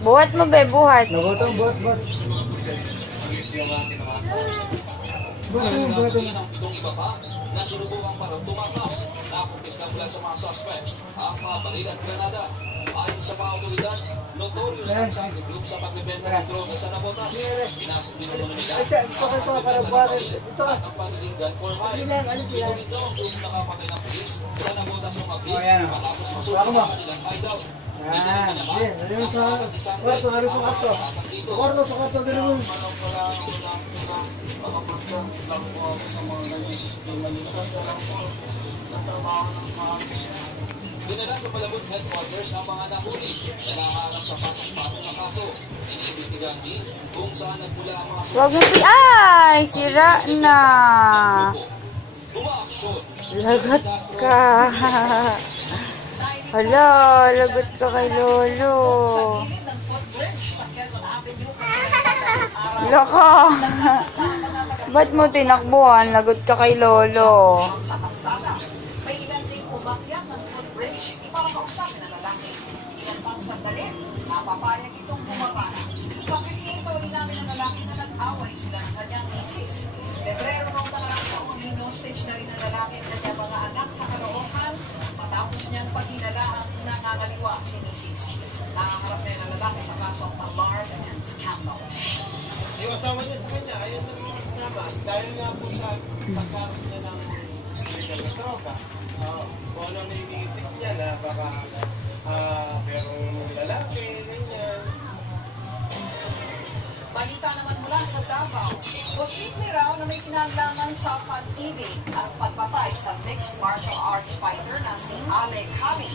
Buhat mo, be, buhat. Nagotong, buhat. Nasulubungan para tumakas. Nakumpiska mula sa mga suspect ang mga balila at granada. Ayon sa mga otoridad, notorious ang Sangre Group sa pagbebenta ng droga sa Nabotas. Pinasok din naman nila ang at ang panilingan for hire. Ito rin daw ang group nakapatay ng pulis sa Nabotas ng Abli matapos masuk ang kanilang hideout. Dinala sa Malabon Headquarters ang mga nahuli na naharap sa patong-patong na kaso. Iniimbestigahan din kung saan nagmula ang mga Huwag mo ay, sira na. Lagot ka. Hala, lagot ka kay Lolo. Loko. Ba't mo tinakbuhan? Lagot ka kay Lolo. May ilan ding umakyat ng footbridge para kausapin ang lalaki. Ilan pang sandali, napapayag itong bumaba. Sa presinto, inamin ng lalaki na nag-away sila ng kanyang misis. Pebrero noong nakaraang taon, hinostage na rin ng lalaki ang kanyang mga anak sa Caloocan matapos niyang paghinala ang nangangaliwa si misis. Nakaharap na yung lalaki sa kasong alarm and scandal. Yung asawa niya sa kanya, ayun na rin kasama. Dahil nga po sa pagkakas niya ng legal na droga. Kung ano na iniisip niya na baka merong lalaki, ganyan. Balita naman mula sa Davao, posible raw na may kinalaman sa pag-ibig at pagpatay sa mixed martial arts fighter na si Alec Javi